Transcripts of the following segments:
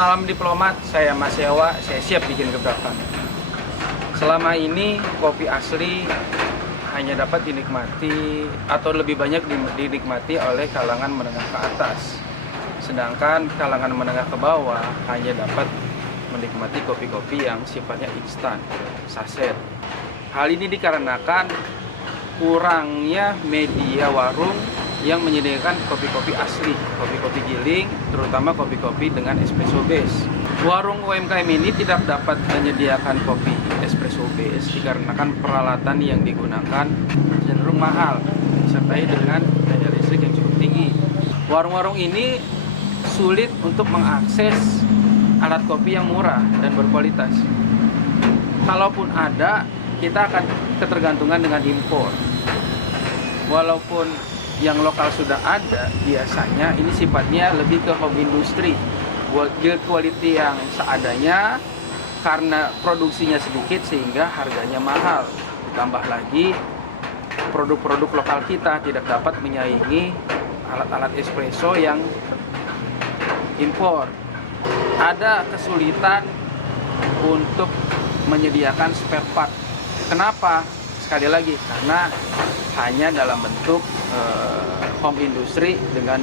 Salam diplomat, saya Mas Yawa, saya siap bikin gebrakan. Selama ini kopi asli hanya dapat dinikmati atau lebih banyak dinikmati oleh kalangan menengah ke atas. Sedangkan kalangan menengah ke bawah hanya dapat menikmati kopi-kopi yang sifatnya instan, saset. Hal ini dikarenakan kurangnya media warung yang menyediakan kopi-kopi asli, kopi-kopi giling, terutama kopi-kopi dengan espresso base. Warung UMKM ini tidak dapat menyediakan kopi espresso base dikarenakan peralatan yang digunakan cenderung mahal, disertai dengan daya listrik yang cukup tinggi. Warung-warung ini sulit untuk mengakses alat kopi yang murah dan berkualitas. Kalaupun ada, kita akan ketergantungan dengan impor. Walaupun yang lokal sudah ada, biasanya ini sifatnya lebih ke home industry, build quality yang seadanya karena produksinya sedikit sehingga harganya mahal. Ditambah lagi produk-produk lokal kita tidak dapat menyaingi alat-alat espresso yang impor. Ada kesulitan untuk menyediakan spare part. Kenapa? Sekali lagi, karena hanya dalam bentuk home industry dengan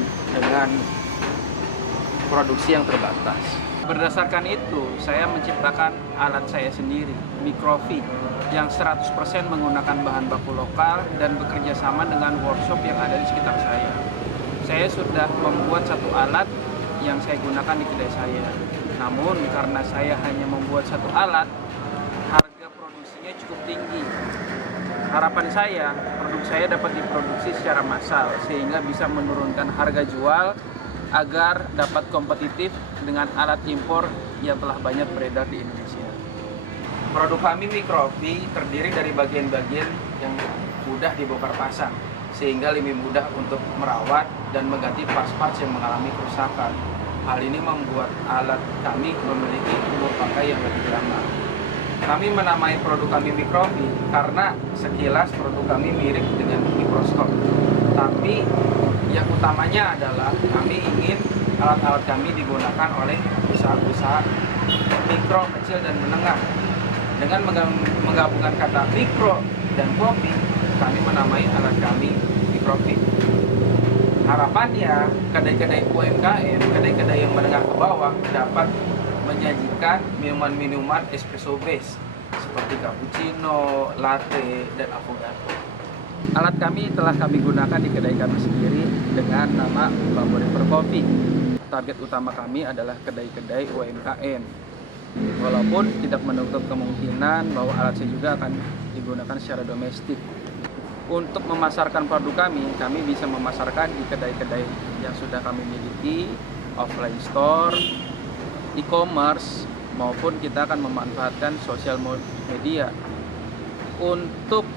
produksi yang terbatas. Berdasarkan itu, saya menciptakan alat saya sendiri, Microfi, yang 100% menggunakan bahan baku lokal dan bekerja sama dengan workshop yang ada di sekitar saya. Saya sudah membuat satu alat yang saya gunakan di kedai saya. Namun karena saya hanya membuat satu alat, harga produksinya cukup tinggi. Harapan saya, produk saya dapat diproduksi secara massal sehingga bisa menurunkan harga jual agar dapat kompetitif dengan alat impor yang telah banyak beredar di Indonesia. Produk kami Microfi terdiri dari bagian-bagian yang mudah dibongkar pasang sehingga lebih mudah untuk merawat dan mengganti parts-parts yang mengalami kerusakan. Hal ini membuat alat kami memiliki umur pakai yang lebih lama. Kami menamai produk kami Microfi karena sekilas produk kami mirip dengan mikroskop. Tapi yang utamanya adalah kami ingin alat-alat kami digunakan oleh usaha-usaha mikro, kecil, dan menengah. Dengan menggabungkan kata mikro dan kopi, kami menamai alat kami Microfi. Harapannya kedai-kedai UMKM, kedai-kedai yang menengah ke bawah dapat menyajikan minuman-minuman espresso base seperti cappuccino, latte, dan avocado. Alat kami telah kami gunakan di kedai kami sendiri dengan nama Favorifer Coffee. Target utama kami adalah kedai-kedai UMKM. Walaupun tidak menutup kemungkinan bahwa alat saya juga akan digunakan secara domestik. Untuk memasarkan produk kami bisa memasarkan di kedai-kedai yang sudah kami miliki, offline store, e-commerce, maupun kita akan memanfaatkan sosial media. Untuk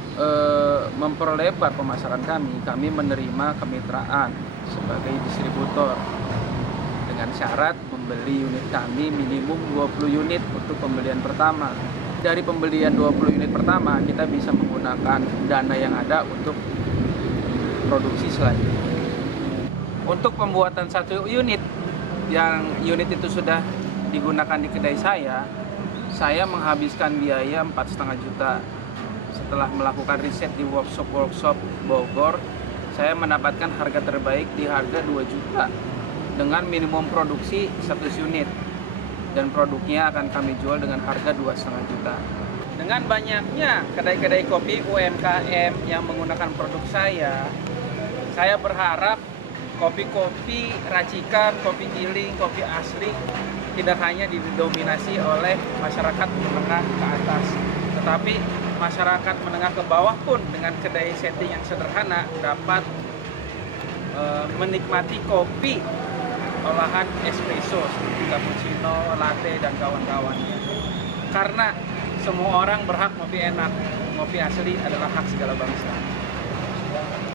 memperlebar pemasaran kami menerima kemitraan sebagai distributor dengan syarat membeli unit kami minimum 20 unit untuk pembelian pertama. Dari pembelian 20 unit pertama, kita bisa menggunakan dana yang ada untuk produksi selanjutnya. Untuk pembuatan satu unit, yang unit itu sudah digunakan di kedai saya menghabiskan biaya 4,5 juta. Setelah melakukan riset di workshop Bogor, saya mendapatkan harga terbaik di harga 2 juta dengan minimum produksi 100 unit. Dan produknya akan kami jual dengan harga 2,5 juta. Dengan banyaknya kedai-kedai kopi UMKM yang menggunakan produk saya berharap kopi-kopi racikan, kopi giling, kopi asli tidak hanya didominasi oleh masyarakat menengah ke atas, tetapi masyarakat menengah ke bawah pun dengan kedai setting yang sederhana dapat menikmati kopi olahan espresso seperti cappuccino, latte, dan kawan-kawannya. Karena semua orang berhak ngopi enak, ngopi asli adalah hak segala bangsa.